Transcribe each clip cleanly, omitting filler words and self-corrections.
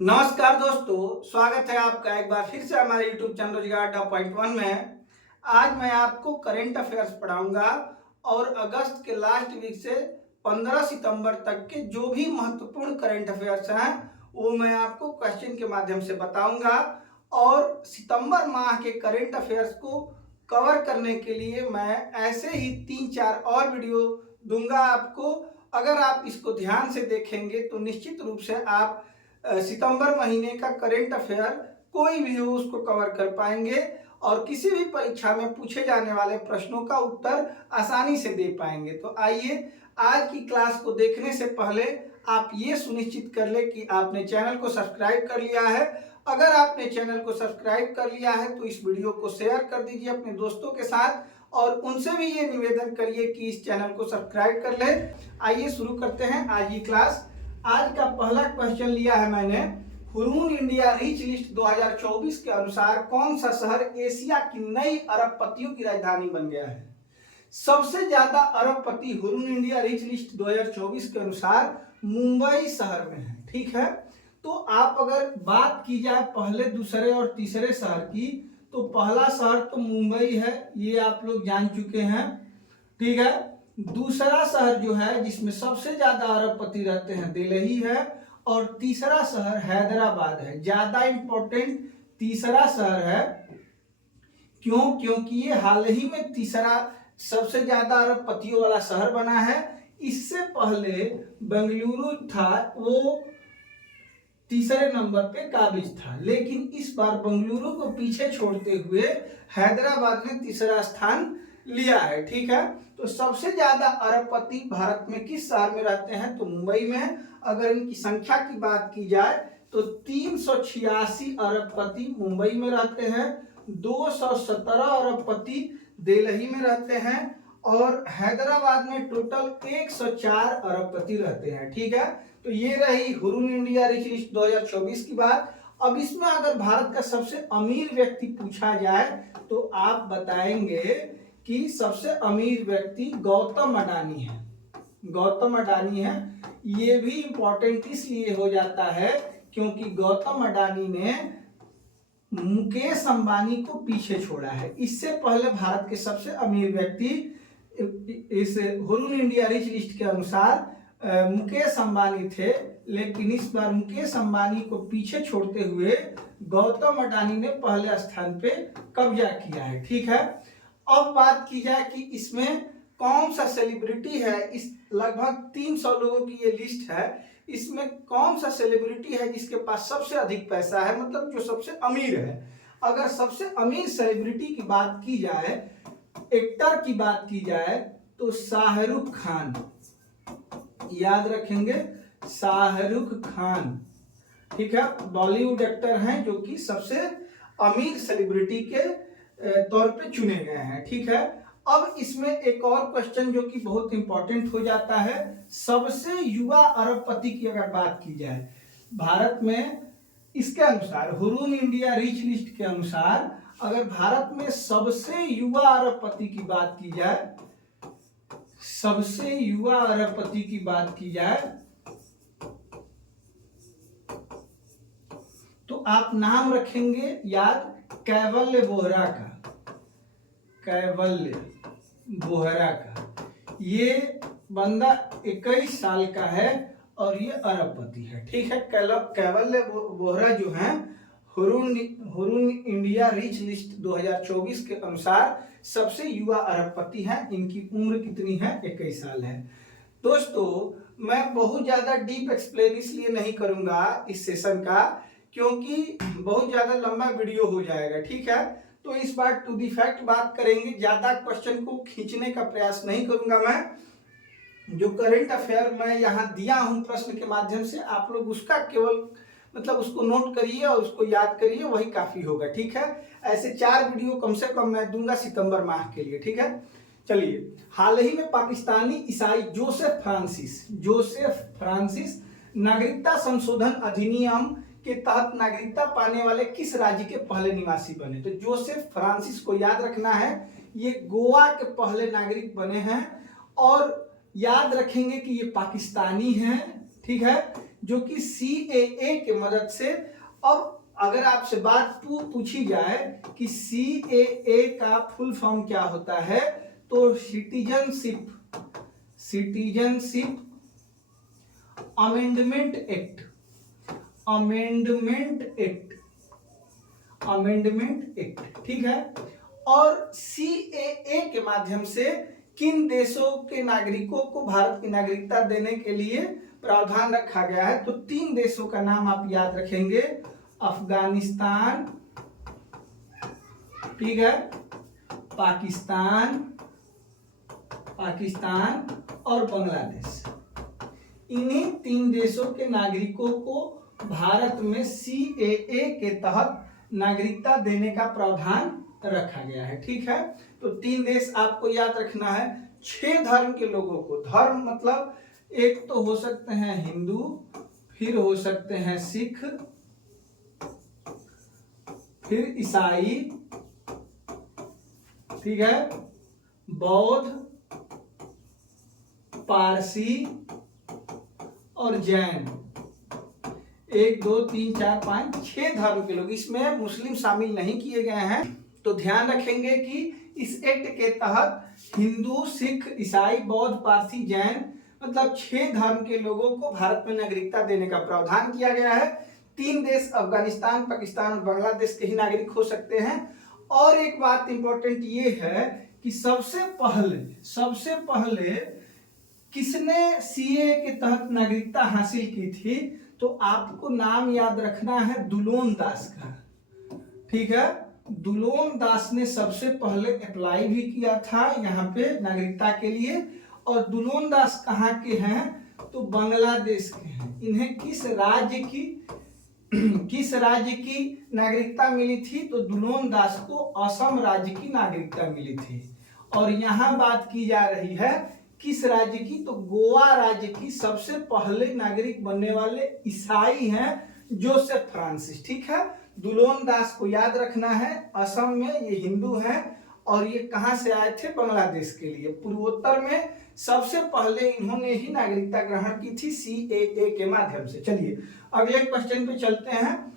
नमस्कार दोस्तों, स्वागत है आपका एक बार फिर से हमारे YouTube चैनल रोजगार 1 में। आज मैं आपको करेंट अफेयर्स पढ़ाऊंगा और अगस्त के लास्ट वीक से 15 सितंबर तक के जो भी महत्वपूर्ण करेंट अफेयर्स हैं वो मैं आपको क्वेश्चन के माध्यम से बताऊंगा। और सितंबर माह के करेंट अफेयर्स को कवर करने के लिए मैं ऐसे ही 3-4 और वीडियो दूंगा आपको। अगर आप इसको ध्यान से देखेंगे तो निश्चित रूप से आप सितंबर महीने का करेंट अफेयर कोई भी हो उसको कवर कर पाएंगे और किसी भी परीक्षा में पूछे जाने वाले प्रश्नों का उत्तर आसानी से दे पाएंगे। तो आइए, आज की क्लास को देखने से पहले आप ये सुनिश्चित कर ले कि आपने चैनल को सब्सक्राइब कर लिया है। अगर आपने चैनल को सब्सक्राइब कर लिया है तो इस वीडियो को शेयर कर दीजिए अपने दोस्तों के साथ और उनसे भी ये निवेदन करिए कि इस चैनल को सब्सक्राइब कर ले। आइए शुरू करते हैं आज की क्लास। आज का पहला क्वेश्चन लिया है मैंने, हुरून इंडिया रिच लिस्ट 2024 के अनुसार कौन सा शहर एशिया की नई अरबपतियों की राजधानी बन गया है। सबसे ज्यादा अरबपति हुरून इंडिया रिच लिस्ट 2024 के अनुसार मुंबई शहर में है। ठीक है, तो आप अगर बात की जाए पहले, दूसरे और तीसरे शहर की, तो पहला शहर तो मुंबई है, ये आप लोग जान चुके हैं। ठीक है, दूसरा शहर जो है जिसमें सबसे ज्यादा अरबपति रहते हैं दिल्ली है और तीसरा शहर हैदराबाद है। ज्यादा इंपॉर्टेंट तीसरा शहर है। क्यों? क्योंकि ये हाल ही में तीसरा सबसे ज्यादा अरबपतियों वाला शहर बना है। इससे पहले बेंगलुरु था, वो तीसरे नंबर पे काबिज था, लेकिन इस बार बेंगलुरु को पीछे छोड़ते हुए हैदराबाद ने तीसरा स्थान लिया है। ठीक है, तो सबसे ज्यादा अरबपति भारत में किस शहर में रहते हैं? तो मुंबई में। अगर इनकी संख्या की बात की जाए तो 386 अरबपति मुंबई में रहते हैं, 217 अरबपति दिल्ली में रहते हैं और हैदराबाद में टोटल 104 अरबपति रहते हैं। ठीक है, तो ये रही हुरून इंडिया रिच लिस्ट 2024 की बात। अब इसमें अगर भारत का सबसे अमीर व्यक्ति पूछा जाए तो आप बताएंगे कि सबसे अमीर व्यक्ति गौतम अडानी है। गौतम अडानी है। ये भी इंपॉर्टेंट इसलिए हो जाता है क्योंकि गौतम अडानी ने मुकेश अंबानी को पीछे छोड़ा है। इससे पहले भारत के सबसे अमीर व्यक्ति इस हुरून इंडिया रिच लिस्ट के अनुसार मुकेश अंबानी थे, लेकिन इस बार मुकेश अंबानी को पीछे छोड़ते हुए गौतम अडानी ने पहले स्थान पे कब्जा किया है। ठीक है, अब बात की जाए कि इसमें कौन सा सेलिब्रिटी है। इस लगभग 300 लोगों की ये लिस्ट है, इसमें कौन सा सेलिब्रिटी है जिसके पास सबसे अधिक पैसा है, मतलब जो सबसे अमीर है। अगर सबसे अमीर सेलिब्रिटी की बात की जाए, एक्टर की बात की जाए, तो शाहरुख खान, याद रखेंगे शाहरुख खान। ठीक है, बॉलीवुड एक्टर हैं जो कि सबसे अमीर सेलिब्रिटी के तौर पे चुने गए हैं। ठीक है, अब इसमें एक और क्वेश्चन जो कि बहुत इंपॉर्टेंट हो जाता है, सबसे युवा अरबपति की अगर बात की जाए भारत में, इसके अनुसार हुरून इंडिया रिच लिस्ट के अनुसार अगर भारत में सबसे युवा अरबपति की बात की जाए, सबसे युवा अरबपति की बात की जाए तो आप नाम रखेंगे याद कैवल्य बोहरा का। कैवल्य बोहरा का ये बंदा 21 साल का है और ये अरबपति है। ठीक है, कैवल्य बोहरा जो है हुरून इंडिया रिच लिस्ट 2024 के अनुसार सबसे युवा अरबपति हैं। इनकी उम्र कितनी है? 21 साल है। दोस्तों, मैं बहुत ज्यादा डीप एक्सप्लेन इसलिए नहीं करूंगा इस सेशन का क्योंकि बहुत ज्यादा लंबा वीडियो हो जाएगा। ठीक है, तो इस बार टू दी फैक्ट बात करेंगे, ज्यादा क्वेश्चन को खींचने का प्रयास नहीं करूंगा। मैं जो करंट अफेयर मैं यहाँ दिया हूं प्रश्न के माध्यम से, आप लोग उसका केवल मतलब उसको नोट करिए और उसको याद करिए, वही काफी होगा। ठीक है, ऐसे 4 वीडियो कम से कम मैं दूंगा सितंबर माह के लिए। ठीक है, चलिए, हाल ही में पाकिस्तानी ईसाई जोसेफ फ्रांसिस नागरिकता संशोधन अधिनियम के तहत नागरिकता पाने वाले किस राज्य के पहले निवासी बने? तो जोसेफ फ्रांसिस को याद रखना है, ये गोवा के पहले नागरिक बने हैं और याद रखेंगे कि ये पाकिस्तानी हैं। ठीक है, जो कि CAA के मदद से। अब अगर आपसे बात पूछी जाए कि CAA का फुल फॉर्म क्या होता है, तो सिटीजनशिप अमेंडमेंट एक्ट, ठीक है। और CAA के माध्यम से किन देशों के नागरिकों को भारत की नागरिकता देने के लिए प्रावधान रखा गया है, तो 3 देशों का नाम आप याद रखेंगे, अफगानिस्तान, ठीक है, पाकिस्तान और बांग्लादेश। इन्हीं 3 देशों के नागरिकों को भारत में CAA के तहत नागरिकता देने का प्रावधान रखा गया है, ठीक है। तो 3 देश आपको याद रखना है। 6 धर्म के लोगों को, धर्म मतलब एक तो हो सकते हैं हिंदू, फिर हो सकते हैं सिख, फिर ईसाई, ठीक है, बौद्ध, पारसी और जैन। 1 2 3 4 5 6 धर्म के लोग, इसमें मुस्लिम शामिल नहीं किए गए हैं। तो ध्यान रखेंगे कि इस एक्ट के तहत हिंदू, सिख, ईसाई, बौद्ध, पारसी, जैन मतलब 6 धर्म के लोगों को भारत में नागरिकता देने का प्रावधान किया गया है। 3 देश अफगानिस्तान, पाकिस्तान और बांग्लादेश के ही नागरिक हो सकते हैं। और एक बात इंपॉर्टेंट ये है कि सबसे पहले किसने CAA के तहत नागरिकता हासिल की थी, तो आपको नाम याद रखना है दुलोन दास का, ठीक है। दुलोन दास ने सबसे पहले अप्लाई भी किया था यहाँ पे नागरिकता के लिए। और दुलोन दास कहाँ के हैं, तो बांग्लादेश के हैं। इन्हें किस राज्य की नागरिकता मिली थी, तो दुलोन दास को असम राज्य की नागरिकता मिली थी। और यहाँ बात की जा रही है किस राज्य की, तो गोवा राज्य की सबसे पहले नागरिक बनने वाले ईसाई हैं जोसेफ फ्रांसिस, ठीक है। दुलोन दास को याद रखना है, असम में ये हिंदू हैं और ये कहां से आए थे, बांग्लादेश के लिए। पूर्वोत्तर में सबसे पहले इन्होंने ही नागरिकता ग्रहण की थी CAA के माध्यम से। चलिए अगले क्वेश्चन पे चलते हैं।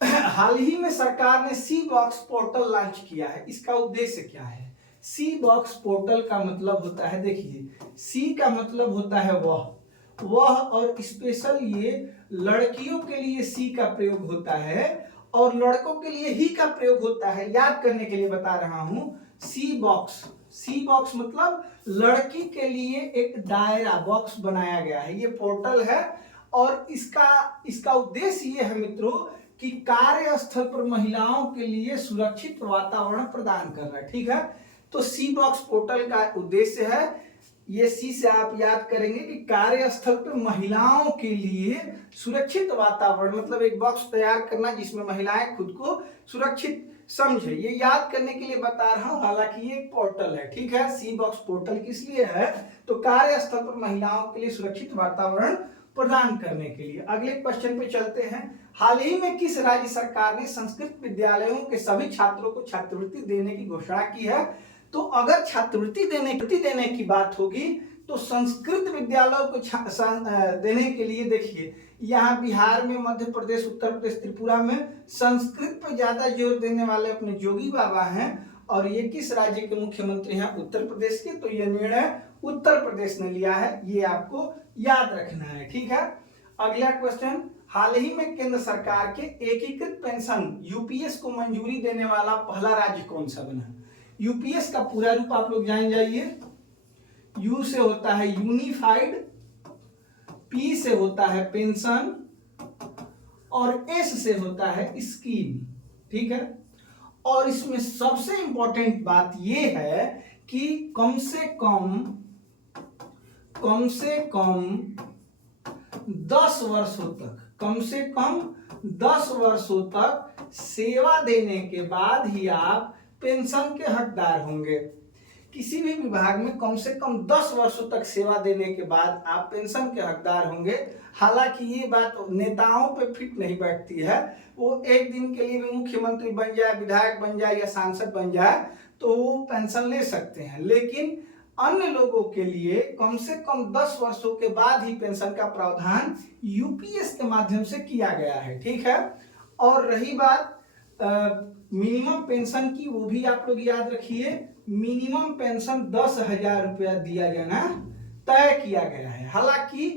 हाल ही में सरकार ने C-Box पोर्टल लॉन्च किया है, इसका उद्देश्य क्या है। C-Box पोर्टल का मतलब होता है, देखिए C का मतलब होता है वह, और स्पेशल ये लड़कियों के लिए C का प्रयोग होता है और लड़कों के लिए ही का प्रयोग होता है। याद करने के लिए बता रहा हूं, C-Box मतलब लड़की के लिए एक दायरा बॉक्स बनाया गया है, ये पोर्टल है। और इसका उद्देश्य ये है मित्रों कि कार्यस्थल पर महिलाओं के लिए सुरक्षित वातावरण प्रदान करना, ठीक है। तो C-Box पोर्टल का उद्देश्य है, ये C से आप याद करेंगे कि कार्यस्थल पर महिलाओं के लिए सुरक्षित वातावरण, मतलब एक बॉक्स तैयार करना जिसमें महिलाएं खुद को सुरक्षित समझे। ये याद करने के लिए बता रहा हूं, हालांकि ये एक पोर्टल है, ठीक है। C-Box पोर्टल किस लिए है, तो कार्यस्थल पर महिलाओं के लिए सुरक्षित वातावरण प्रदान करने के लिए। अगले क्वेश्चन पे चलते हैं। हाल ही में किस राज्य सरकार ने संस्कृत विद्यालयों के सभी छात्रों को छात्रवृत्ति देने की घोषणा की है, तो अगर छात्रवृत्ति देने की बात होगी तो संस्कृत विद्यालयों को देने के लिए देखिए यहाँ बिहार में, मध्य प्रदेश, उत्तर प्रदेश, त्रिपुरा में संस्कृत पर ज्यादा जोर देने वाले अपने जोगी बाबा हैं। और ये किस राज्य के मुख्यमंत्री हैं, उत्तर प्रदेश के। तो ये निर्णय उत्तर प्रदेश ने लिया है, ये आपको याद रखना है, ठीक है। अगला क्वेश्चन, हाल ही में केंद्र सरकार के एकीकृत पेंशन UPS को मंजूरी देने वाला पहला राज्य कौन सा बना। UPS का पूरा रूप आप लोग जान जाइए। U से होता है यूनिफाइड, P से होता है पेंशन और S से होता है स्कीम, ठीक है। और इसमें सबसे इंपॉर्टेंट बात यह है कि कम से कम 10 वर्षों तक सेवा देने के बाद ही आप पेंशन के हकदार होंगे। किसी भी विभाग में कम से कम 10 वर्षों तक सेवा देने के बाद आप पेंशन के हकदार होंगे। हालांकि ये बात नेताओं पे फिट नहीं बैठती है, वो एक दिन के लिए भी मुख्यमंत्री बन जाए, विधायक बन जाए या सांसद बन जाए तो वो पेंशन ले सकते हैं, लेकिन अन्य लोगों के लिए कम से कम 10 वर्षों के बाद ही पेंशन का प्रावधान यूपीएस के माध्यम से किया गया है। ठीक है, और रही बात मिनिमम पेंशन की, वो भी आप लोग याद रखिए, मिनिमम पेंशन 10,000 रुपया दिया जाना तय किया गया है। हालांकि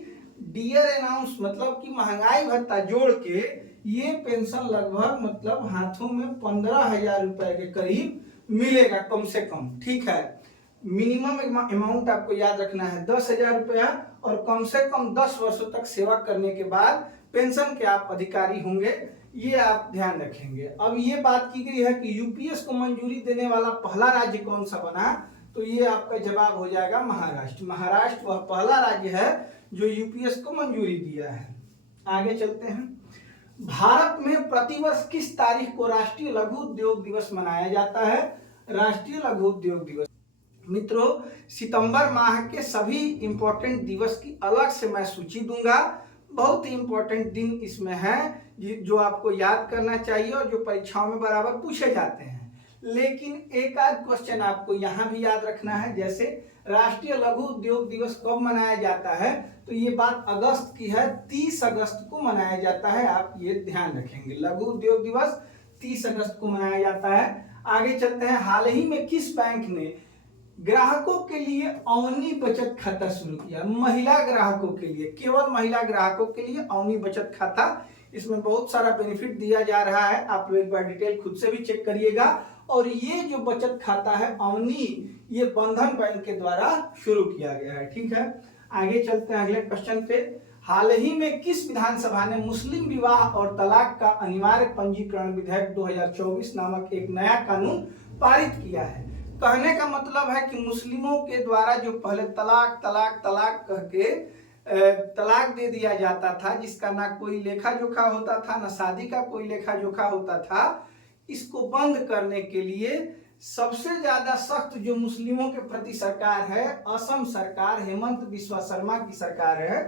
डियर अनाउंस मतलब कि महंगाई भत्ता जोड़ के ये पेंशन लगभग मतलब हाथों में 15,000 रुपए के करीब मिलेगा कम से कम। ठीक है, मिनिमम अमाउंट आपको याद रखना है 10,000 रुपया, और कम से कम 10 वर्षों तक सेवा करने के बाद पेंशन के आप अधिकारी होंगे, ये आप ध्यान रखेंगे। अब ये बात की गई है कि यूपीएस को मंजूरी देने वाला पहला राज्य कौन सा बना, तो ये आपका जवाब हो जाएगा महाराष्ट्र। महाराष्ट्र वह पहला राज्य है जो यूपीएस को मंजूरी दिया है। आगे चलते हैं। भारत में प्रतिवर्ष किस तारीख को राष्ट्रीय लघु उद्योग दिवस मनाया जाता है? राष्ट्रीय लघु उद्योग दिवस मित्रों, सितंबर माह के सभी इंपॉर्टेंट दिवस की अलग से मैं सूची दूंगा। बहुत ही इंपॉर्टेंट दिन इसमें है जो आपको याद करना चाहिए और जो परीक्षाओं में बराबर पूछे जाते हैं। लेकिन एक आध क्वेश्चन आपको यहाँ भी याद रखना है, जैसे राष्ट्रीय लघु उद्योग दिवस कब मनाया जाता है, तो ये बात अगस्त की है, 30 अगस्त को मनाया जाता है। आप ये ध्यान रखेंगे, लघु उद्योग दिवस 30 अगस्त को मनाया जाता है। आगे चलते हैं। हाल ही में किस बैंक ने ग्राहकों के लिए अवनी बचत खाता शुरू किया? महिला ग्राहकों के लिए, केवल महिला ग्राहकों के लिए अवनी बचत खाता। इसमें बहुत सारा बेनिफिट दिया जा रहा है, आप लोग एक बार डिटेल खुद से भी चेक करिएगा। और ये जो बचत खाता है अवनी, ये बंधन बैंक के द्वारा शुरू किया गया है। ठीक है, आगे चलते हैं अगले क्वेश्चन पे। हाल ही में किस विधानसभा ने मुस्लिम विवाह और तलाक का अनिवार्य पंजीकरण विधेयक 2024 नामक एक नया कानून पारित किया है? कहने का मतलब है कि मुस्लिमों के द्वारा जो पहले तलाक तलाक तलाक कह के तलाक दे दिया जाता था, जिसका ना कोई लेखा जोखा होता था, ना शादी का कोई लेखा जोखा होता था, इसको बंद करने के लिए सबसे ज्यादा सख्त जो मुस्लिमों के प्रति सरकार है, असम सरकार, हेमंत बिस्वा शर्मा की सरकार है,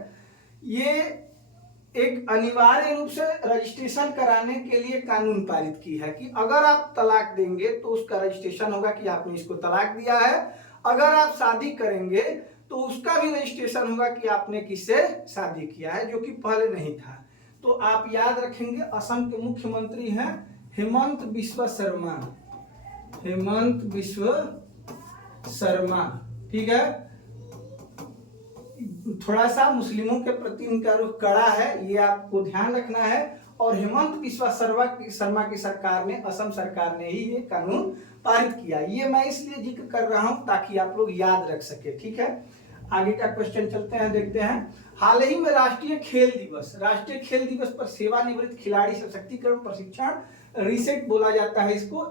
ये एक अनिवार्य रूप से रजिस्ट्रेशन कराने के लिए कानून पारित की है कि अगर आप तलाक देंगे तो उसका रजिस्ट्रेशन होगा कि आपने इसको तलाक दिया है। अगर आप शादी करेंगे तो उसका भी रजिस्ट्रेशन होगा कि आपने किससे शादी किया है, जो कि पहले नहीं था। तो आप याद रखेंगे, असम के मुख्यमंत्री हैं हेमंत बिस्वा शर्मा, हेमंत बिस्वा शर्मा। ठीक है, थोड़ा सा मुस्लिमों के प्रति इनका रुख कड़ा है, ये आपको ध्यान रखना है। और हेमंत बिस्वा शर्मा की सरकार ने, असम सरकार ने ही ये कानून पारित किया। ये मैं इसलिए जिक्र कर रहा हूं ताकि आप लोग याद रख सके। ठीक है, आगे का क्वेश्चन चलते हैं, देखते हैं। हाल ही में राष्ट्रीय खेल दिवस पर सेवानिवृत्त खिलाड़ी सशक्तिकरण प्रशिक्षण, रिसेट बोला जाता है इसको,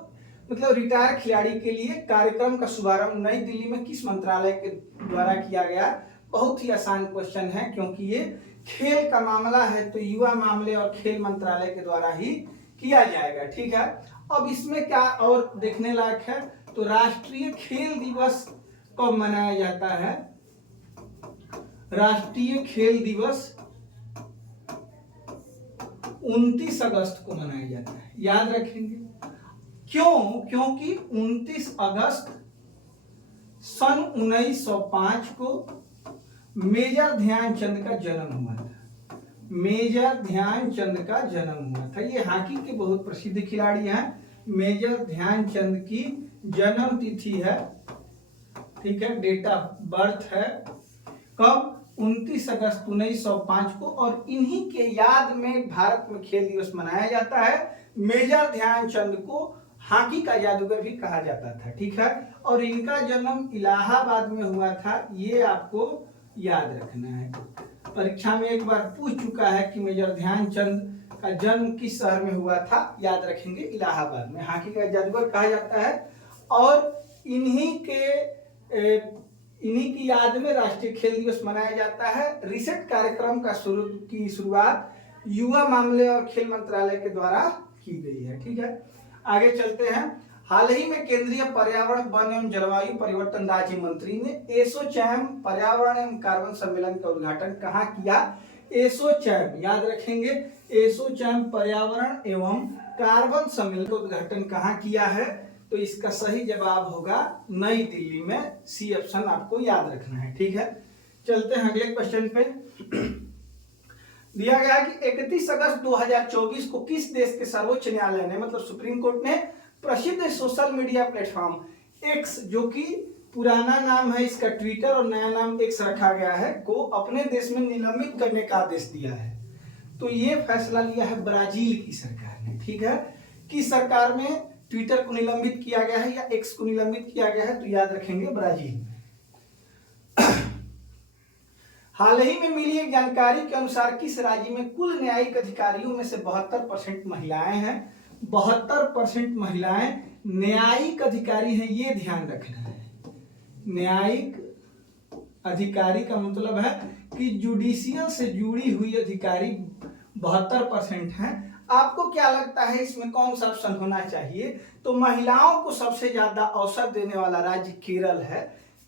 मतलब रिटायर खिलाड़ी के लिए कार्यक्रम का शुभारंभ नई दिल्ली में किस मंत्रालय के द्वारा किया गया? बहुत ही आसान क्वेश्चन है, क्योंकि ये खेल का मामला है तो युवा मामले और खेल मंत्रालय के द्वारा ही किया जाएगा। ठीक है, अब इसमें क्या और देखने लायक है, तो राष्ट्रीय खेल दिवस कब मनाया जाता है? राष्ट्रीय खेल दिवस 29 अगस्त को मनाया जाता है, याद रखेंगे। क्यों? क्योंकि 29 अगस्त सन 1905 को मेजर ध्यानचंद का जन्म हुआ था। मेजर ध्यानचंद का जन्म हुआ था। ये हॉकी के बहुत प्रसिद्ध खिलाड़ी हैं। मेजर ध्यानचंद की जन्म तिथि है, ठीक है, डेट ऑफ बर्थ है कब? 29 अगस्त 1905 को। और इन्हीं के याद में भारत में खेल दिवस मनाया जाता है। मेजर ध्यानचंद को हॉकी का जादूगर भी कहा जाता था। ठीक है, और इनका जन्म इलाहाबाद में हुआ था, ये आपको याद रखना है। परीक्षा में एक बार पूछ चुका है कि मेजर ध्यानचंद का जन्म किस शहर में हुआ था, याद रखेंगे, इलाहाबाद में। हॉकी का जादूगर कहा जाता है। और इन्हीं की याद में राष्ट्रीय खेल दिवस मनाया जाता है। रिसेट कार्यक्रम का शुरुआत युवा मामले और खेल मंत्रालय के द्वारा की गई है। ठीक है, आगे चलते हैं। हाल ही में केंद्रीय पर्यावरण, वन एवं जलवायु परिवर्तन राज्य मंत्री ने एसोचैम पर्यावरण एवं कार्बन सम्मेलन का उद्घाटन कहाँ किया? एसोचैम, याद रखेंगे, एसोचैम पर्यावरण एवं कार्बन सम्मेलन का उद्घाटन कहाँ किया है? तो इसका सही जवाब होगा नई दिल्ली में। सी ऑप्शन आपको याद रखना है, ठीक है। चलते हैं अगले क्वेश्चन पे। दिया गया कि 31 अगस्त 2024 को किस देश के सर्वोच्च न्यायालय ने, मतलब सुप्रीम कोर्ट ने, प्रसिद्ध सोशल मीडिया प्लेटफॉर्म एक्स, जो कि पुराना नाम है इसका ट्विटर और नया नाम एक्स रखा गया है, को अपने देश में निलंबित करने का आदेश दिया है। तो ये फैसला लिया है ब्राजील की सरकार ने, ठीक है। किस सरकार में ट्विटर को निलंबित किया गया है या एक्स को निलंबित किया गया है, तो याद रखेंगे ब्राजील में। हाल ही में मिली एक जानकारी के अनुसार किस राज्य में कुल न्यायिक अधिकारियों में से 72% महिलाएं हैं। 72% महिलाएं न्यायिक अधिकारी हैं, ये ध्यान रखना है। न्यायिक अधिकारी का मतलब है कि जुडिशियल से जुड़ी हुई अधिकारी 72% हैं। आपको क्या लगता है इसमें कौन सा ऑप्शन होना चाहिए? तो महिलाओं को सबसे ज्यादा अवसर देने वाला राज्य केरल है।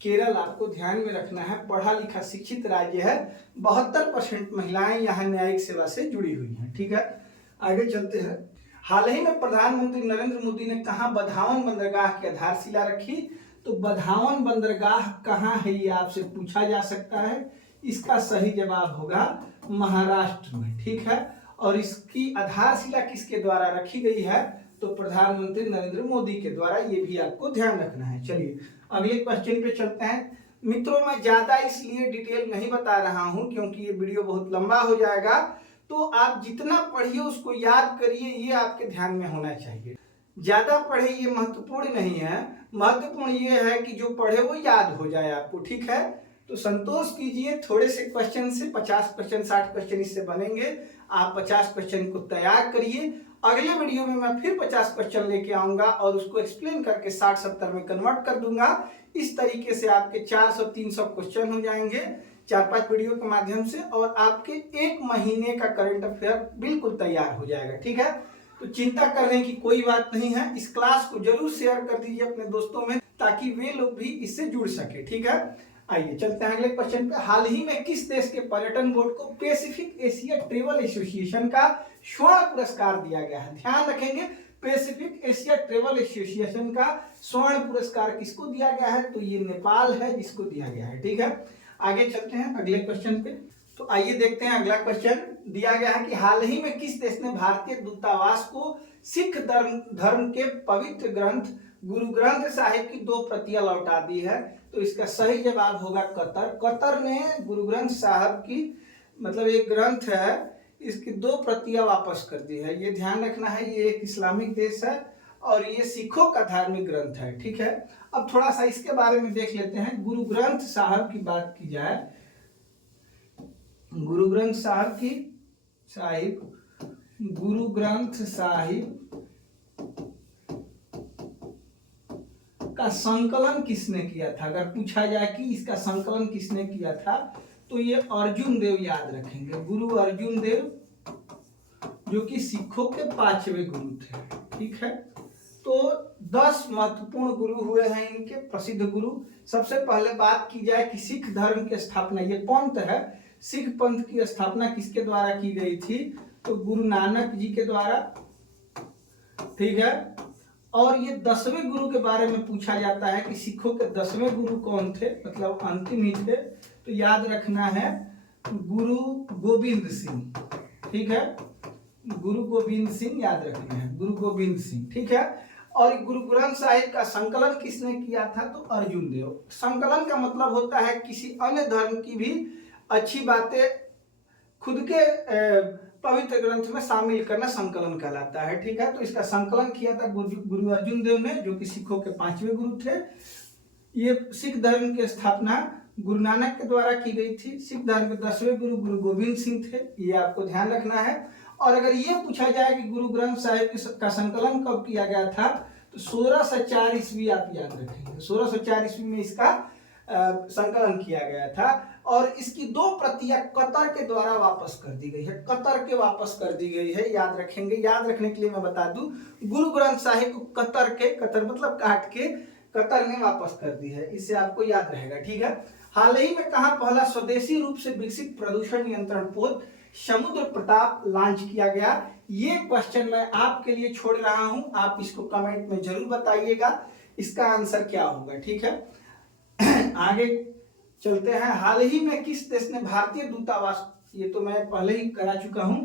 केरल आपको ध्यान में रखना है, पढ़ा लिखा शिक्षित राज्य है। 72% महिलाएं यहाँ न्यायिक सेवा से जुड़ी हुई हैं, ठीक है। आगे चलते हैं। हाल ही में प्रधानमंत्री नरेंद्र मोदी ने कहा बधावन बंदरगाह की आधारशिला रखी। तो बधावन बंदरगाह कहाँ है ये आपसे पूछा जा सकता है। इसका सही जवाब होगा महाराष्ट्र में, ठीक है। और इसकी आधारशिला किसके द्वारा रखी गई है? तो प्रधानमंत्री नरेंद्र मोदी के द्वारा, ये भी आपको ध्यान रखना है। चलिए अगले क्वेश्चन पे चलते हैं। मित्रों, मैं ज्यादा इसलिए डिटेल नहीं बता रहा हूं क्योंकि ये वीडियो बहुत लंबा हो जाएगा। तो आप जितना पढ़िए उसको याद करिए, ये आपके ध्यान में होना चाहिए। ज्यादा पढ़े ये महत्वपूर्ण नहीं है, महत्वपूर्ण ये है कि जो पढ़े वो याद हो जाए आपको, ठीक है। तो संतोष कीजिए, थोड़े से क्वेश्चन से 50 क्वेश्चन 60 क्वेश्चन इससे बनेंगे। आप 50 क्वेश्चन को तैयार करिए। अगले वीडियो में मैं फिर 50 क्वेश्चन लेके आऊंगा और उसको एक्सप्लेन करके 60-70 में कन्वर्ट कर दूंगा। इस तरीके से आपके 400-300 क्वेश्चन हो जाएंगे 4-5 वीडियो के माध्यम से, और आपके 1 महीने का करंट अफेयर बिल्कुल तैयार हो जाएगा, ठीक है। तो चिंता करने की कोई बात नहीं है। इस क्लास को जरूर शेयर कर दीजिए अपने दोस्तों में, ताकि वे लोग भी इससे जुड़ सके, ठीक है। आइए चलते हैं अगले क्वेश्चन पे। हाल ही में किस देश के पर्यटन बोर्ड को पैसिफिक एशिया ट्रेवल एसोसिएशन का स्वर्ण पुरस्कार दिया गया है? ध्यान रखेंगे, पैसिफिक एशिया ट्रेवल एसोसिएशन का स्वर्ण पुरस्कार किसको दिया गया है? तो ये नेपाल है जिसको दिया गया है, ठीक है। आगे चलते हैं अगले क्वेश्चन पे। तो आइए देखते हैं अगला क्वेश्चन। दिया गया है कि हाल ही में किस देश ने भारतीय दूतावास को सिख धर्म के पवित्र ग्रंथ गुरु ग्रंथ साहिब की 2 प्रतियां लौटा दी है? तो इसका सही जवाब होगा कतर। कतर ने गुरु ग्रंथ साहब की, मतलब एक ग्रंथ है, इसकी 2 प्रतियां वापस कर दी है। ये ध्यान रखना है, ये एक इस्लामिक देश है और ये सिखों का धार्मिक ग्रंथ है, ठीक है। अब थोड़ा सा इसके बारे में देख लेते हैं। गुरु ग्रंथ साहब की बात की जाए, गुरु ग्रंथ साहिब का संकलन किसने किया था? अगर पूछा जाए कि इसका संकलन किसने किया था, तो ये अर्जुन देव याद रखेंगे। गुरु अर्जुन देव, जो कि सिखों के 5वें गुरु थे, ठीक है। तो 10 महत्वपूर्ण गुरु हुए हैं इनके, प्रसिद्ध गुरु। सबसे पहले बात की जाए कि सिख धर्म की स्थापना, ये पंथ है, सिख पंथ की स्थापना किसके द्वारा की गई थी? तो गुरु नानक जी के द्वारा, ठीक है। और ये 10वें गुरु के बारे में पूछा जाता है कि सिखों के 10वें गुरु कौन थे, मतलब अंतिम ही थे। तो याद रखना है गुरु गोविंद सिंह, ठीक है। गुरु गोविंद सिंह याद रखना है, गुरु गोविंद सिंह, ठीक है। और गुरु ग्रंथ साहिब का संकलन किसने किया था? तो अर्जुन देव। संकलन का मतलब होता है किसी अन्य धर्म की भी अच्छी बातें खुद के पवित्र ग्रंथ में शामिल करना संकलन कहलाता है, ठीक है। तो इसका संकलन किया था गुरु अर्जुन देव ने, जो कि सिखों के 5वें गुरु थे। ये सिख धर्म की स्थापना गुरु नानक के द्वारा की गई थी। सिख धर्म के 10वें गुरु गुरु गोविंद सिंह थे, ये आपको ध्यान रखना है। और अगर ये पूछा जाए कि गुरु ग्रंथ साहिब का संकलन कब किया गया था, तो 1604 ईस्वी आप याद रखेंगे। 1604 ईस्वी में इसका संकलन किया गया था। और इसकी 2 प्रतियां कतर के द्वारा वापस कर दी गई है, कतर के वापस कर दी गई है, याद रखेंगे। याद रखने के लिए मैं बता दूं, गुरु ग्रंथ साहिब को कतर मतलब काट के कतर ने वापस कर दी है, इससे आपको याद रहेगा, ठीक है। हाल ही में कहा पहला स्वदेशी रूप से विकसित प्रदूषण नियंत्रण पोत समुद्र प्रताप लॉन्च किया गया? ये क्वेश्चन मैं आपके लिए छोड़ रहा हूं, आप इसको कमेंट में जरूर बताइएगा इसका आंसर क्या होगा। ठीक है आगे चलते हैं। हाल ही में किस देश ने भारतीय दूतावास, ये तो मैं पहले ही करा चुका हूं,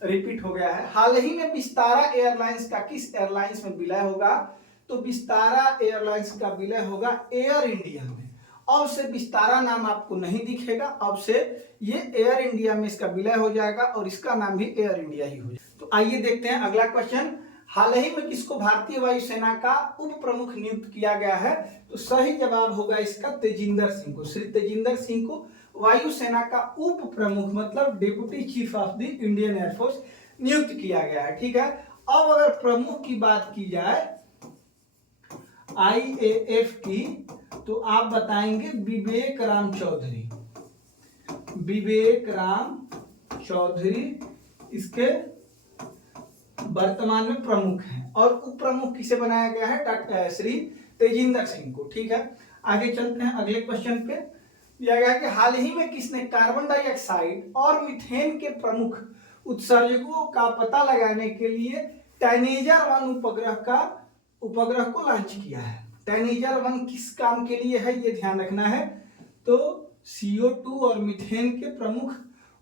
रिपीट हो गया है। हाल ही में विस्तारा एयरलाइंस का किस एयरलाइंस में विलय होगा? तो विस्तारा एयरलाइंस का विलय होगा एयर इंडिया में। अब से विस्तारा नाम आपको नहीं दिखेगा, अब से ये एयर इंडिया में इसका विलय हो जाएगा और इसका नाम भी एयर इंडिया ही हो जाएगा। तो आइए देखते हैं अगला क्वेश्चन। हाल ही में किसको भारतीय वायुसेना का उप प्रमुख नियुक्त किया गया है? तो सही जवाब होगा इसका तेजिंदर सिंह को। श्री तेजिंदर सिंह को वायुसेना का उप प्रमुख मतलब deputy chief of the Indian air force नियुक्त किया गया है। ठीक है, अब अगर प्रमुख की बात की जाए IAF की, तो आप बताएंगे विवेक राम चौधरी। विवेक राम चौधरी इसके वर्तमान में प्रमुख हैं और उप प्रमुख किसे बनाया गया है? डॉक्टर श्री तेजिंदर सिंह को। ठीक है, आगे चलते हैं अगले क्वेश्चन पे। दिया गया कि हाल ही में किसने कार्बन डाइऑक्साइड और मीथेन के प्रमुख उत्सर्जकों का पता लगाने के लिए टाइनेजर 1 उपग्रह को लॉन्च किया है? टाइनेजर 1 किस काम के लिए है ये ध्यान रखना है। तो CO2 और मीथेन के प्रमुख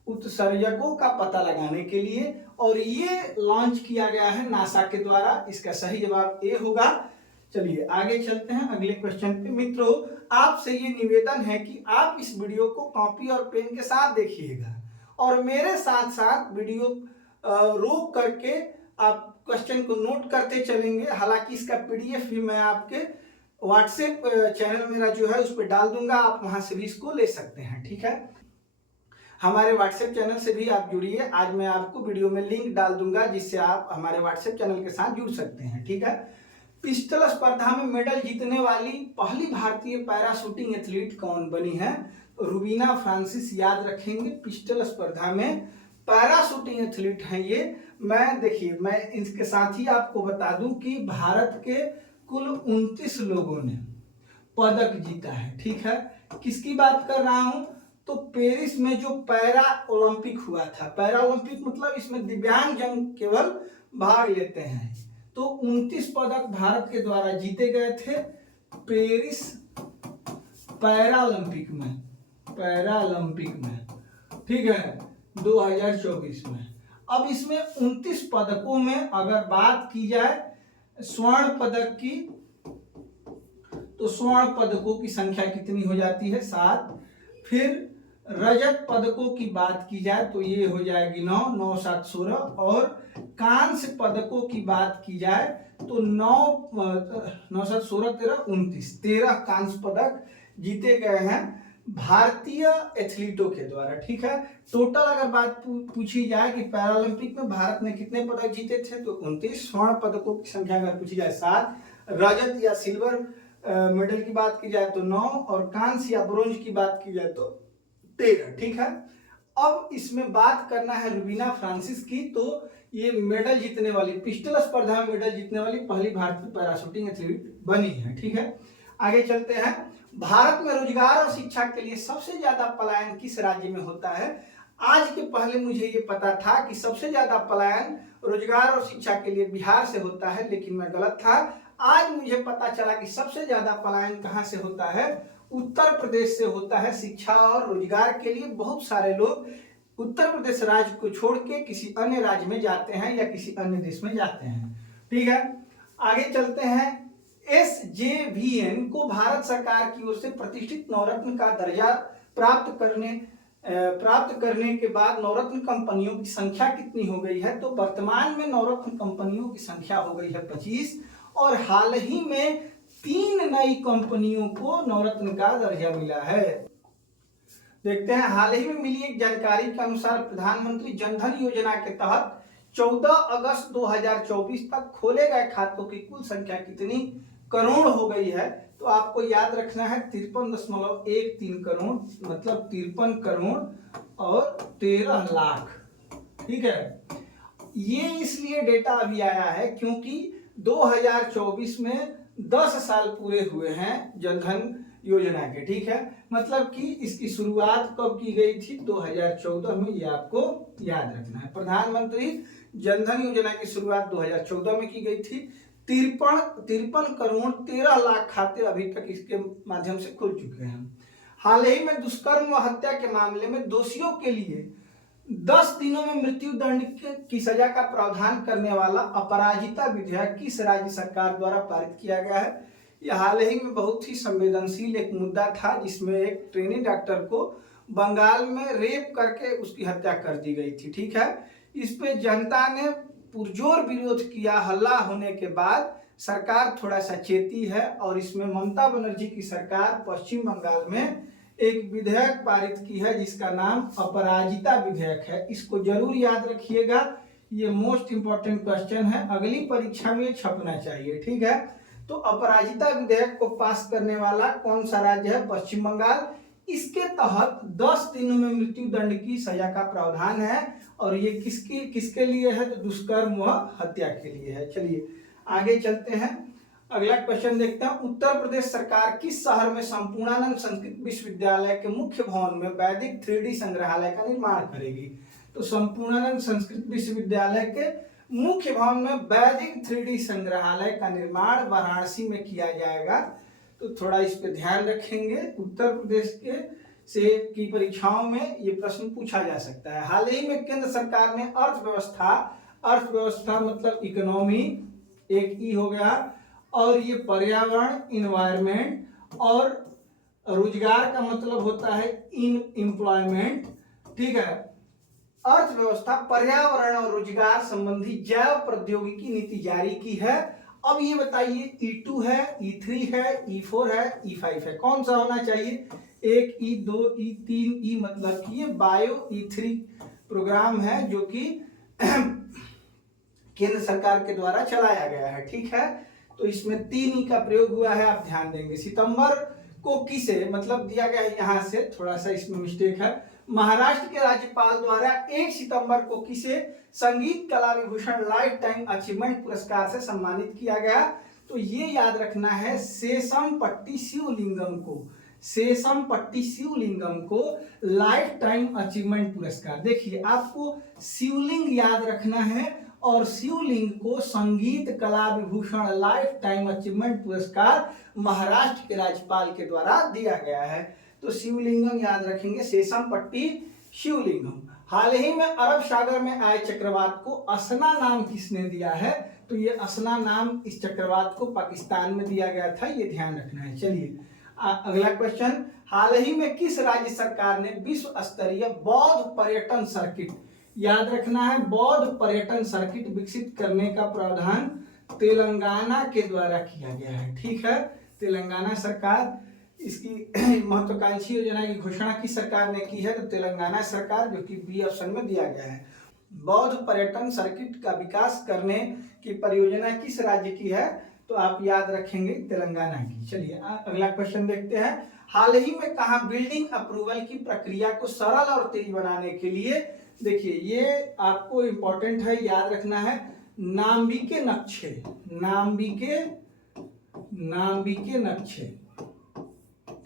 उत्सर्जकों का पता लगाने के लिए, और ये लॉन्च किया गया है नासा के द्वारा। इसका सही जवाब ए होगा। चलिए आगे चलते हैं अगले क्वेश्चन पे। मित्रों, आपसे ये निवेदन है कि आप इस वीडियो को कॉपी और पेन के साथ देखिएगा और मेरे साथ साथ वीडियो रोक करके आप क्वेश्चन को नोट करते चलेंगे। हालांकि इसका PDF भी मैं आपके व्हाट्सएप चैनल मेरा जो है उस पर डाल दूंगा, आप वहां से भी इसको ले सकते हैं। ठीक है, हमारे व्हाट्सएप चैनल से भी आप जुड़िए। आज मैं आपको वीडियो में लिंक डाल दूंगा जिससे आप हमारे व्हाट्सएप चैनल के साथ जुड़ सकते हैं। ठीक है, पिस्टल स्पर्धा में मेडल जीतने वाली पहली भारतीय पैरा शूटिंग एथलीट कौन बनी है? रुबीना फ्रांसिस। याद रखेंगे, पिस्टल स्पर्धा में पैरा शूटिंग एथलीट हैं ये। देखिए मैं इसके साथ ही आपको बता दूं कि भारत के कुल 29 लोगों ने पदक जीता है। ठीक है, किसकी बात कर रहा हूं? तो पेरिस में जो पैरा ओलंपिक हुआ था, पैरा ओलंपिक मतलब इसमें दिव्यांग जन केवल भाग लेते हैं, तो 29 पदक भारत के द्वारा जीते गए थे पेरिस पैरालंपिक में। ठीक है, 2024 में। अब इसमें 29 पदकों में अगर बात की जाए स्वर्ण पदक की, तो स्वर्ण पदकों की संख्या कितनी हो जाती है? 7। फिर रजत पदकों की बात की जाए तो ये हो जाएगी 9, 9 7 16। और कांस्य पदकों की बात की जाए तो 9 7 16 13 29, 13 कांस्य पदक जीते गए हैं भारतीय एथलीटों के द्वारा। ठीक है, टोटल अगर बात पूछी जाए कि पैरालंपिक में भारत ने कितने पदक जीते थे तो 29। स्वर्ण पदकों की संख्या अगर पूछी जाए 7, रजत या सिल्वर मेडल की बात की जाए तो 9, और कांस्य या ब्रोंज की बात की जाए तो 13। ठीक है, अब इसमें बात करना है रुबीना फ्रांसिस की। तो ये मेडल जीतने वाली, पिस्टल स्पर्धा में मेडल जीतने वाली पहली भारतीय पैरा शूटिंग एथलीट बनी है। ठीक है, आगे चलते हैं। भारत में रोजगार और शिक्षा के लिए सबसे ज्यादा पलायन किस राज्य में होता है? आज के पहले मुझे ये पता था कि सबसे ज्यादा पलायन रोजगार और शिक्षा के लिए बिहार से होता है, लेकिन मैं गलत था। आज मुझे पता चला कि सबसे ज्यादा पलायन कहां से होता है? उत्तर प्रदेश से होता है। शिक्षा और रोजगार के लिए बहुत सारे लोग उत्तर प्रदेश राज्य को छोड़ के किसी अन्य राज्य में जाते हैं या किसी अन्य देश में जाते हैं। ठीक है, आगे चलते हैं। SJVN को भारत सरकार की ओर से प्रतिष्ठित नवरत्न का दर्जा प्राप्त करने के बाद नवरत्न कंपनियों की संख्या कितनी हो गई है? तो वर्तमान में नवरत्न कंपनियों की संख्या हो गई है 25, और हाल ही में 3 नई कंपनियों को नवरत्न का दर्जा मिला है। देखते हैं, हाल ही में मिली एक जानकारी के अनुसार प्रधानमंत्री जनधन योजना के तहत 14 अगस्त 2024 तक खोले गए खातों की कुल संख्या कितनी करोड़ हो गई है? तो आपको याद रखना है 53.13 करोड़, मतलब 53 करोड़ और 13 लाख। ठीक है, ये इसलिए डेटा अभी आया है क्योंकि 2024 में 10 साल पूरे हुए हैं जनधन योजना के, ठीक है। मतलब कि इसकी शुरुआत कब की गई थी? 2014 में, ये आपको याद रखना है। प्रधानमंत्री जनधन योजना की शुरुआत 2014 में की गई थी। 53 करोड़ 13 लाख खाते अभी तक इसके माध्यम से खुल चुके हैं। हाल ही में दुष्कर्म व हत्या के मामले में दोषियों के लिए 10 दिनों में मृत्यु दंड की सजा का प्रावधान करने वाला अपराजिता विधेयक किस राज्य सरकार द्वारा पारित किया गया है? यह हाल ही में बहुत ही संवेदनशील एक मुद्दा था, जिसमें एक ट्रेनी डॉक्टर को बंगाल में रेप करके उसकी हत्या कर दी गई थी, ठीक है। इस पे जनता ने पुरजोर विरोध किया। हल्ला होने के बाद सरकार थोड़ा सा चेती है और इसमें ममता बनर्जी की सरकार पश्चिम बंगाल में एक विधेयक पारित की है जिसका नाम अपराजिता विधेयक है। इसको जरूर याद रखिएगा, ये मोस्ट इंपॉर्टेंट क्वेश्चन है, अगली परीक्षा में छपना चाहिए, ठीक है। तो अपराजिता विधेयक को पास करने वाला कौन सा राज्य है? पश्चिम बंगाल। इसके तहत 10 दिनों में मृत्यु दंड की सजा का प्रावधान है और ये किसके लिए है? तो दुष्कर्म व हत्या के लिए है। चलिए आगे चलते हैं, अगला क्वेश्चन देखते हैं। उत्तर प्रदेश सरकार किस शहर में संपूर्णानंद संस्कृत विश्वविद्यालय के मुख्य भवन में वैदिक 3D संग्रहालय का निर्माण करेगी? तो संपूर्णानंद संस्कृत विश्वविद्यालय के मुख्य भवन में वैदिक 3D संग्रहालय का निर्माण वाराणसी में किया जाएगा। तो थोड़ा इस पे ध्यान रखेंगे, उत्तर प्रदेश की परीक्षाओं में ये प्रश्न पूछा जा सकता है। हाल ही में केंद्र सरकार ने अर्थव्यवस्था मतलब इकोनॉमी, एक ई हो गया, और ये पर्यावरण इन्वायरमेंट, और रोजगार का मतलब होता है इन एम्प्लॉयमेंट, ठीक है। अर्थव्यवस्था, पर्यावरण और रोजगार संबंधी जैव प्रौद्योगिकी नीति जारी की है। अब ये बताइए E2 है, E3 है, E4 है, E5 है, कौन सा होना चाहिए? 1 E, 2 E, 3 E, मतलब कि ये बायो E3 प्रोग्राम है जो कि केंद्र सरकार के द्वारा चलाया गया है, ठीक है। तो इसमें 3 ई का प्रयोग हुआ है, आप ध्यान देंगे। सितंबर को किसे, मतलब दिया गया है यहां से, थोड़ा सा इसमें मिस्टेक है। महाराष्ट्र के राज्यपाल द्वारा 1 सितंबर को किसे संगीत कला विभूषण लाइफ टाइम अचीवमेंट पुरस्कार से सम्मानित किया गया? तो ये याद रखना है, शेषमपट्टी शिवलिंगम को लाइफ टाइम अचीवमेंट पुरस्कार। देखिए आपको शिवलिंग याद रखना है और शिवलिंग को संगीत कला विभूषण लाइफ टाइम अचीवमेंट पुरस्कार महाराष्ट्र के राज्यपाल के द्वारा दिया गया है। तो शिवलिंगम याद रखेंगे, शेषमपट्टी शिवलिंगम। हाल ही में अरब सागर में आए चक्रवात को असना नाम किसने दिया है? तो ये असना नाम इस चक्रवात को पाकिस्तान में दिया गया था, ये ध्यान रखना है। चलिए अगला क्वेश्चन, हाल ही में किस राज्य सरकार ने विश्व स्तरीय बौद्ध पर्यटन सर्किट, याद रखना है, बौद्ध पर्यटन सर्किट विकसित करने का प्रावधान तेलंगाना के द्वारा किया गया है, ठीक है। तेलंगाना सरकार, इसकी महत्वाकांक्षी योजना की घोषणा किस सरकार ने की है? तो तेलंगाना सरकार, जो कि बी ऑप्शन में दिया गया है। बौद्ध पर्यटन सर्किट का विकास करने की परियोजना किस राज्य की है? तो आप याद रखेंगे तेलंगाना की। चलिए अगला क्वेश्चन देखते हैं। हाल ही में कहा बिल्डिंग अप्रूवल की प्रक्रिया को सरल और तेज बनाने के लिए, देखिए ये आपको इंपॉर्टेंट है, याद रखना है, नाम्बिके नक्शे,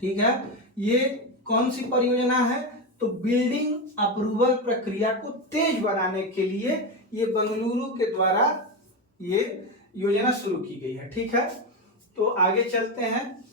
ठीक है। ये कौन सी परियोजना है? तो बिल्डिंग अप्रूवल प्रक्रिया को तेज बनाने के लिए ये बेंगलुरु के द्वारा ये योजना शुरू की गई है, ठीक है। तो आगे चलते हैं।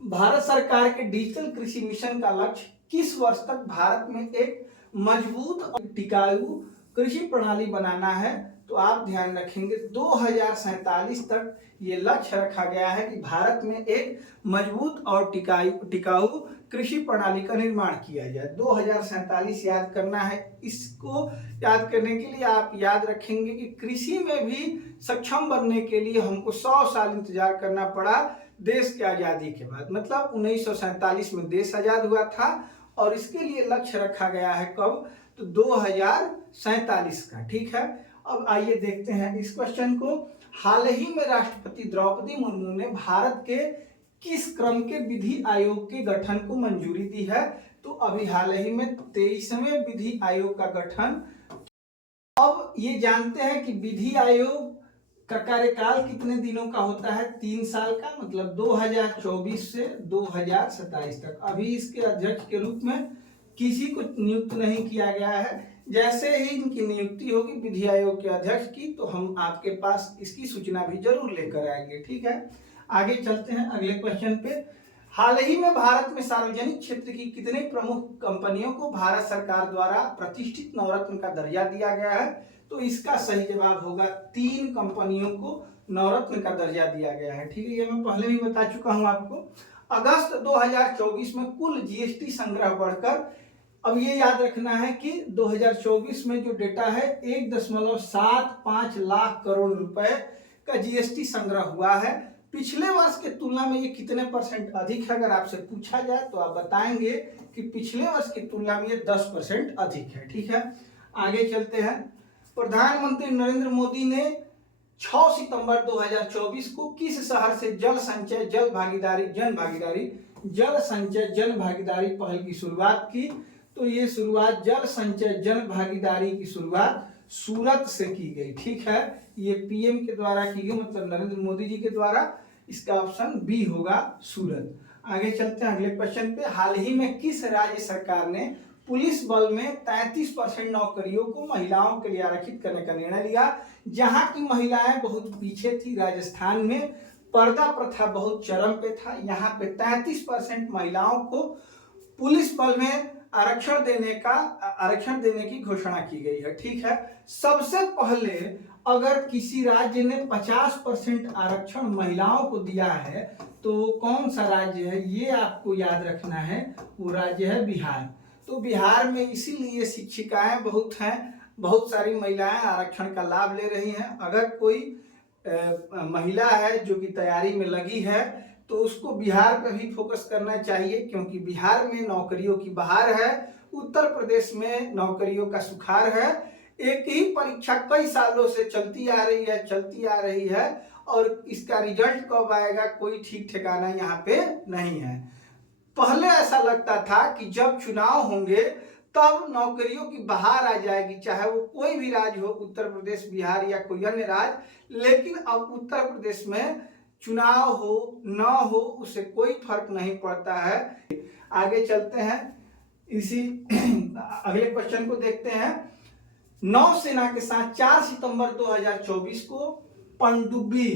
भारत सरकार के डिजिटल कृषि मिशन का लक्ष्य किस वर्ष तक भारत में एक मजबूत और टिकाऊ कृषि प्रणाली बनाना है? तो आप ध्यान रखेंगे 2047 तक ये लक्ष्य रखा गया है कि भारत में एक मजबूत और टिकाऊ कृषि प्रणाली का निर्माण किया जाए। 2047 याद करना है। इसको याद करने के लिए आप याद रखेंगे कि कृषि में भी सक्षम बनने के लिए हमको 100 साल इंतजार करना पड़ा देश की आज़ादी के बाद, मतलब 1947 में देश आज़ाद हुआ था और इसके लिए लक्ष्य रखा गया है कब? तो 2047 का, ठीक है। अब आइए देखते हैं इस क्वेश्चन को। हाल ही में राष्ट्रपति द्रौपदी मुर्मू ने भारत के किस क्रम के विधि आयोग के गठन को मंजूरी दी है? तो अभी हाल ही में 23वें विधि आयोग का गठन। अब ये जानते हैं कि विधि आयोग का कार्यकाल कितने दिनों का होता है? 3 साल का, मतलब 2024 से 2027 तक। अभी इसके अध्यक्ष के रूप में किसी को नियुक्त नहीं किया गया है। जैसे ही इनकी नियुक्ति होगी विधि आयोग के अध्यक्ष की, तो हम आपके पास इसकी सूचना भी जरूर लेकर आएंगे। ठीक है, आगे चलते हैं अगले क्वेश्चन पे। हाल ही में भारत में सार्वजनिक क्षेत्र की कितने प्रमुख कंपनियों को भारत सरकार द्वारा प्रतिष्ठित नवरत्न का दर्जा दिया गया है? तो इसका सही जवाब होगा 3 कंपनियों को नवरत्न का दर्जा दिया गया है। ठीक है, ये मैं पहले भी बता चुका हूं आपको। अगस्त 2024 में कुल जीएसटी संग्रह बढ़कर, अब ये याद रखना है कि 2024 में जो डेटा है 1.75 लाख करोड़ रुपए का जीएसटी संग्रह हुआ है। पिछले वर्ष के तुलना में ये कितने % अधिक है? अगर आपसे पूछा जाए तो आप बताएंगे कि पिछले वर्ष की तुलना में ये 10% अधिक है। ठीक है, आगे चलते हैं। प्रधानमंत्री नरेंद्र मोदी ने 6 सितंबर 2024 को किस शहर से जल संचय जन भागीदारी पहल की शुरुआत की? तो ये शुरुआत जल संचय जन भागीदारी की शुरुआत सूरत से की गई। ठीक है, ये पीएम के द्वारा की गई, मतलब नरेंद्र मोदी जी के द्वारा। इसका ऑप्शन बी होगा सूरत। आगे चलते हैं अगले क्वेश्चन पे। हाल ही में किस राज्य सरकार ने पुलिस बल में 33% नौकरियों को महिलाओं के लिए आरक्षित करने का निर्णय लिया? जहां की महिलाएं बहुत पीछे थी, राजस्थान में पर्दा प्रथा बहुत चरम पे था। यहाँ पे 33% महिलाओं को पुलिस बल में आरक्षण देने की घोषणा की गई है। ठीक है, सबसे पहले अगर किसी राज्य ने 50% आरक्षण महिलाओं को दिया है तो कौन सा राज्य है ये आपको याद रखना है, वो राज्य है बिहार। तो बिहार में इसीलिए शिक्षिकाएं बहुत हैं, बहुत सारी महिलाएं आरक्षण का लाभ ले रही हैं। अगर कोई महिला है जो कि तैयारी में लगी है तो उसको बिहार पर ही फोकस करना चाहिए, क्योंकि बिहार में नौकरियों की बहार है, उत्तर प्रदेश में नौकरियों का सुखार है। एक ही परीक्षा कई सालों से चलती आ रही है और इसका रिजल्ट कब आएगा कोई ठीक ठिकाना यहाँ पे नहीं है। पहले ऐसा लगता था कि जब चुनाव होंगे तब नौकरियों की बहार आ जाएगी, चाहे वो कोई भी राज्य हो, उत्तर प्रदेश, बिहार या कोई अन्य राज्य। लेकिन अब उत्तर प्रदेश में चुनाव हो न हो उससे कोई फर्क नहीं पड़ता है। आगे चलते हैं, इसी अगले क्वेश्चन को देखते हैं। नौसेना के साथ 4 सितंबर 2024 को पनडुब्बी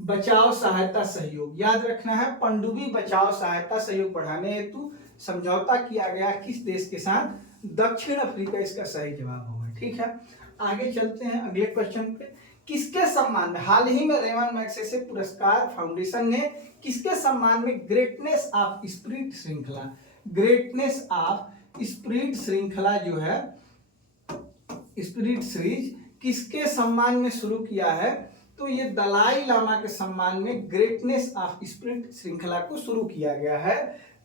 बचाव सहायता सहयोग, याद रखना है, पनडुब्बी बचाव सहायता सहयोग बढ़ाने हेतु समझौता किया गया किस देश के साथ? दक्षिण अफ्रीका इसका सही जवाब होगा। ठीक है, आगे चलते हैं अगले क्वेश्चन पे। किसके सम्मान में हाल ही में रेमन मैग्सेसे पुरस्कार फाउंडेशन ने किसके सम्मान में ग्रेटनेस ऑफ स्पिरिट श्रृंखला जो है स्पिरिट सीरीज किसके सम्मान में शुरू किया है? तो ये दलाई लामा के सम्मान में ग्रेटनेस ऑफ स्पिरिट श्रृंखला को शुरू किया गया है,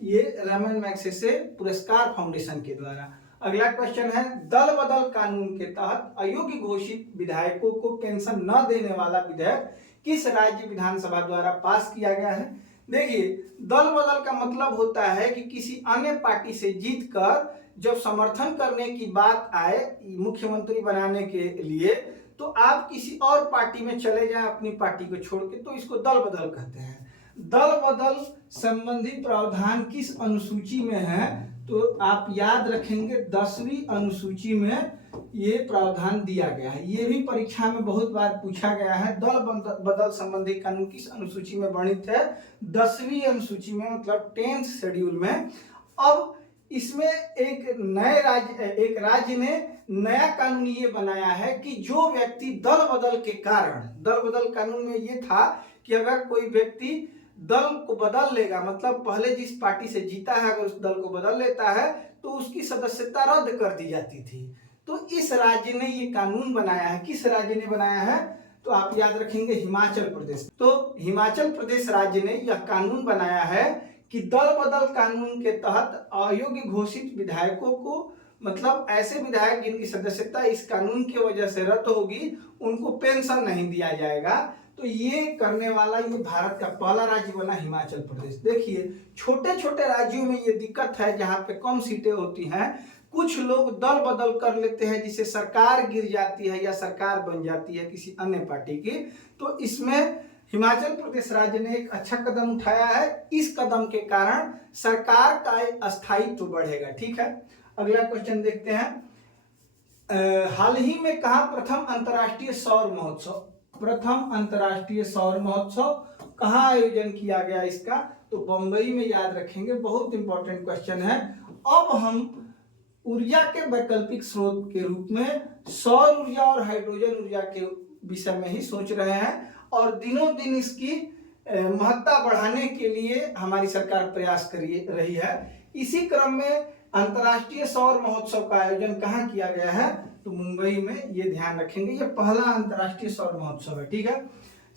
ये रेमन मैग्सेसे पुरस्कार फाउंडेशन के द्वारा। अगला क्वेश्चन है, दल बदल कानून के तहत अयोग्य घोषित विधायकों को पेंशन न देने वाला विधेयक किस राज्य विधानसभा द्वारा पास किया गया है? देखिए, दल बदल का मतलब होता है कि किसी अन्य पार्टी से जीतकर जब समर्थन करने की बात आए मुख्यमंत्री बनाने के लिए, तो आप किसी और पार्टी में चले जाएं अपनी पार्टी को छोड़ के, तो इसको दल बदल कहते हैं। दल बदल संबंधी प्रावधान किस अनुसूची में है? तो आप याद रखेंगे 10वीं अनुसूची में ये प्रावधान दिया गया है। ये भी परीक्षा में बहुत बार पूछा गया है। दल बदल संबंधी कानून किस अनुसूची में वर्णित है? 10वीं अनुसूची में, मतलब 10th शेड्यूल में। अब इसमें एक राज्य ने नया कानून ये बनाया है कि जो व्यक्ति दल बदल कानून में ये था कि अगर कोई व्यक्ति दल को बदल लेगा, मतलब पहले जिस पार्टी से जीता है अगर उस दल को बदल लेता है तो उसकी सदस्यता रद्द कर दी जाती थी। तो इस राज्य ने ये कानून बनाया है। किस राज्य ने बनाया है? तो आप याद रखेंगे हिमाचल प्रदेश। तो हिमाचल प्रदेश राज्य ने यह कानून बनाया है कि दल बदल कानून के तहत अयोग्य घोषित विधायकों को, मतलब ऐसे विधायक जिनकी सदस्यता इस कानून की वजह से रद्द होगी, उनको पेंशन नहीं दिया जाएगा। तो ये करने वाला ये भारत का पहला राज्य बना हिमाचल प्रदेश। देखिए, छोटे छोटे राज्यों में ये दिक्कत है जहाँ पे कम सीटें होती हैं। कुछ लोग दल बदल कर लेते हैं जिससे सरकार गिर जाती है या सरकार बन जाती है किसी अन्य पार्टी की। तो इसमें हिमाचल प्रदेश राज्य ने एक अच्छा कदम उठाया है। इस कदम के कारण सरकार का स्थायित्व बढ़ेगा। ठीक है, अगला क्वेश्चन देखते हैं। हाल ही में कहा प्रथम अंतर्राष्ट्रीय सौर महोत्सव, प्रथम अंतर्राष्ट्रीय सौर महोत्सव कहाँ आयोजन किया गया इसका? तो बंबई में, याद रखेंगे, बहुत इंपॉर्टेंट क्वेश्चन है। अब हम ऊर्जा के वैकल्पिक स्रोत के रूप में सौर ऊर्जा और हाइड्रोजन ऊर्जा के विषय में ही सोच रहे हैं और दिनों दिन इसकी महत्ता बढ़ाने के लिए हमारी सरकार प्रयास कर रही है। इसी क्रम में अंतर्राष्ट्रीय सौर महोत्सव का आयोजन कहाँ किया गया है? तो मुंबई में, ये ध्यान रखेंगे, ये पहला अंतर्राष्ट्रीय सौर महोत्सव है। ठीक है,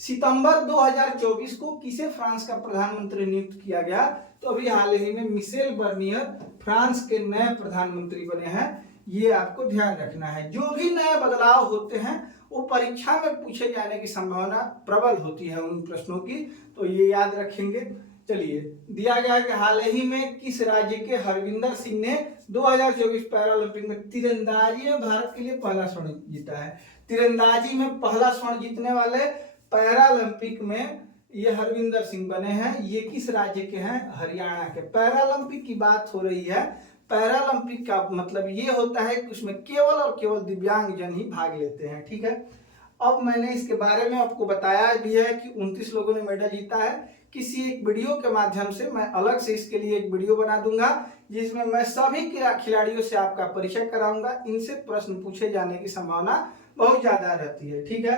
सितंबर 2024 को किसे फ्रांस का प्रधानमंत्री नियुक्त किया गया? तो अभी हाल ही में मिशेल बर्नियर फ्रांस के नए प्रधानमंत्री बने हैं। ये आपको ध्यान रखना है। जो भी नए बदलाव होते हैं वो परीक्षा में पूछे जाने की संभावना प्रबल होती है उन प्रश्नों की, तो ये याद रखेंगे। चलिए, दिया गया कि हाल ही में किस राज्य के हरविंदर सिंह ने 2024 पैरालंपिक में तीरंदाजी में भारत के लिए पहला स्वर्ण जीता है। तीरंदाजी में पहला स्वर्ण जीतने वाले पैरालंपिक में ये हरविंदर सिंह बने हैं। ये किस राज्य के हैं? हरियाणा के। पैरालंपिक की बात हो रही है। पैरालंपिक का मतलब ये होता है कि उसमें केवल और केवल दिव्यांग जन ही भाग लेते हैं। ठीक है, अब मैंने इसके बारे में आपको बताया भी है कि 29 लोगों ने मेडल जीता है। किसी एक वीडियो के माध्यम से मैं अलग से इसके लिए एक वीडियो बना दूंगा जिसमें मैं सभी खिलाड़ियों से आपका परिचय कराऊंगा। इनसे प्रश्न पूछे जाने की संभावना बहुत ज्यादा रहती है। ठीक है,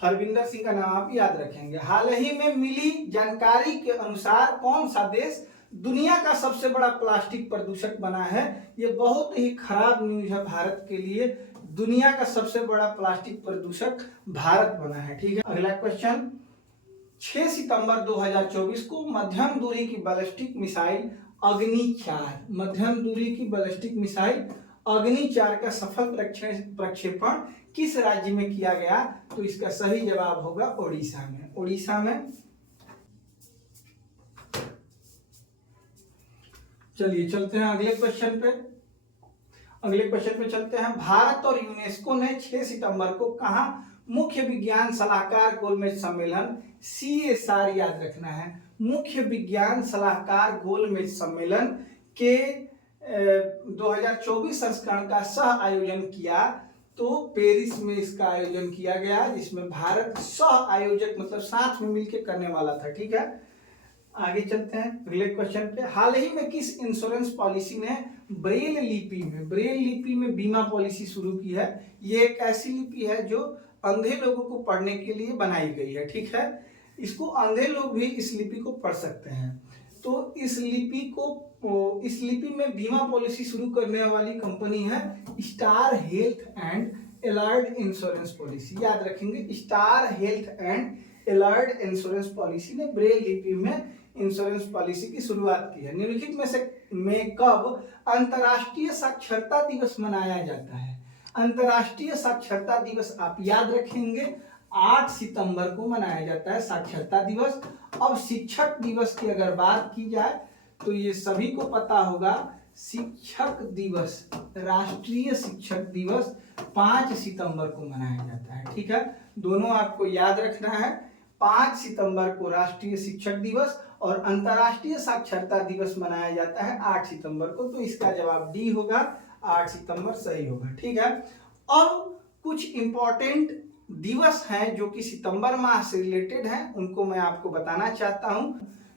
हरविंदर सिंह का नाम आप याद रखेंगे। हाल ही में मिली जानकारी के अनुसार कौन सा देश दुनिया का सबसे बड़ा प्लास्टिक प्रदूषक बना है? ये बहुत ही खराब न्यूज है भारत के लिए। दुनिया का सबसे बड़ा प्लास्टिक प्रदूषक भारत बना है। ठीक है, अगला क्वेश्चन, 6 सितंबर 2024 को मध्यम दूरी की बैलिस्टिक मिसाइल अग्नि 4, मध्यम दूरी की बैलिस्टिक मिसाइल अग्नि 4 का सफल प्रक्षेपण किस राज्य में किया गया? तो इसका सही जवाब होगा ओडिशा में। ओडिशा में। चलिए चलते हैं अगले क्वेश्चन पे। अगले क्वेश्चन पे चलते हैं। भारत और यूनेस्को ने 6 सितंबर को कहा मुख्य विज्ञान सलाहकार गोलमेज सम्मेलन, CSR याद रखना है, मुख्य विज्ञान सलाहकार गोलमेज सम्मेलन के 2024 संस्करण का सह आयोजन किया? तो पेरिस में इसका आयोजन किया गया जिसमें भारत सह आयोजक मतलब साथ में मिलकर करने वाला था। ठीक है, आगे चलते हैं अगले क्वेश्चन पे। हाल ही में किस इंश्योरेंस पॉलिसी ने ब्रेल लिपि में बीमा पॉलिसी शुरू की है? ये एक ऐसी लिपि है जो अंधे लोगों को पढ़ने के लिए बनाई गई है। ठीक है, इसको अंधे लोग भी इस लिपि को पढ़ सकते हैं। तो इस लिपि में बीमा पॉलिसी शुरू करने वाली कंपनी है star health and allied insurance policy. याद रखेंगे, star health and allied insurance policy ने ब्रेल लिपि में इंश्योरेंस पॉलिसी की शुरुआत की है। निम्नलिखित में कब अंतर्राष्ट्रीय साक्षरता दिवस मनाया जाता है? अंतर्राष्ट्रीय साक्षरता दिवस आप याद रखेंगे 8 सितंबर को मनाया जाता है साक्षरता दिवस। अब शिक्षक दिवस की अगर बात की जाए तो ये सभी को पता होगा, शिक्षक दिवस, राष्ट्रीय शिक्षक दिवस 5 सितंबर को मनाया जाता है। ठीक है, दोनों आपको याद रखना है। 5 सितंबर को राष्ट्रीय शिक्षक दिवस और अंतर्राष्ट्रीय साक्षरता दिवस मनाया जाता है 8 सितंबर को। तो इसका जवाब डी होगा, 8 सितंबर सही होगा। ठीक है, अब कुछ इंपॉर्टेंट दिवस हैं जो कि सितंबर माह से रिलेटेड हैं, उनको मैं आपको बताना चाहता हूं।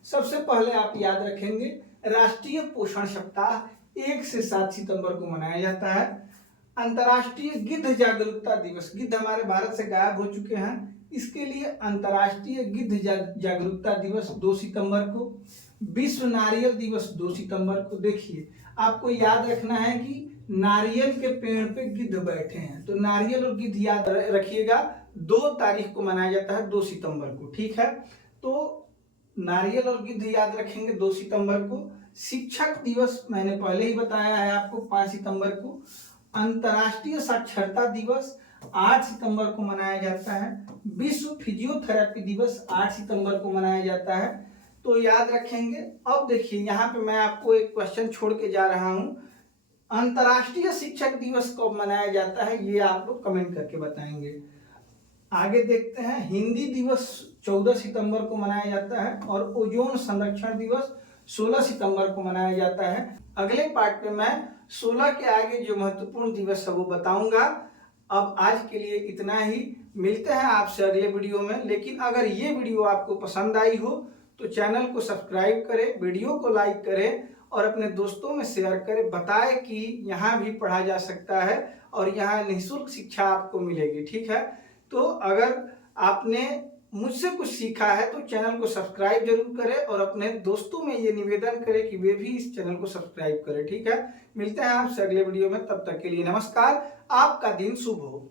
सबसे पहले आप याद रखेंगे राष्ट्रीय पोषण सप्ताह 1 से 7 सितंबर को मनाया जाता है। अंतर्राष्ट्रीय गिद्ध जागरूकता दिवस, गिद्ध हमारे भारत से गायब हो चुके हैं, इसके लिए अंतर्राष्ट्रीय गिद्ध जागरूकता दिवस 2 सितंबर को। विश्व नारियल दिवस 2 सितंबर को। देखिए, आपको याद रखना है कि नारियल के पेड़ पे गिद्ध बैठे हैं, तो नारियल और गिद्ध याद रखिएगा। 2 तारीख को मनाया जाता है, 2 सितंबर को। ठीक है, तो नारियल और गिद्ध याद रखेंगे 2 सितंबर को। शिक्षक दिवस मैंने पहले ही बताया है आपको 5 सितंबर को। अंतर्राष्ट्रीय साक्षरता दिवस 8 सितंबर को मनाया जाता है। विश्व फिजियोथेरेपी दिवस 8 सितंबर को मनाया जाता है, तो याद रखेंगे। अब देखिए, यहाँ पे मैं आपको एक क्वेश्चन छोड़ के जा रहा हूँ। अंतर्राष्ट्रीय शिक्षक दिवस कब मनाया जाता है, ये आप लोग कमेंट करके बताएंगे। आगे देखते हैं, हिंदी दिवस 14 सितंबर को मनाया जाता है और ओजोन संरक्षण दिवस 16 सितंबर को मनाया जाता है। अगले पार्ट में मैं 16 के आगे जो महत्वपूर्ण दिवस है वो बताऊंगा। अब आज के लिए इतना ही, मिलते हैं आपसे अगले वीडियो में। लेकिन अगर ये वीडियो आपको पसंद आई हो तो चैनल को सब्सक्राइब करें, वीडियो को लाइक करें और अपने दोस्तों में शेयर करें। बताएं कि यहाँ भी पढ़ा जा सकता है और यहाँ निःशुल्क शिक्षा आपको मिलेगी। ठीक है, तो अगर आपने मुझसे कुछ सीखा है तो चैनल को सब्सक्राइब जरूर करें और अपने दोस्तों में ये निवेदन करें कि वे भी इस चैनल को सब्सक्राइब करें। ठीक है, मिलते हैं आपसे अगले वीडियो में, तब तक के लिए नमस्कार। आपका दिन शुभ हो।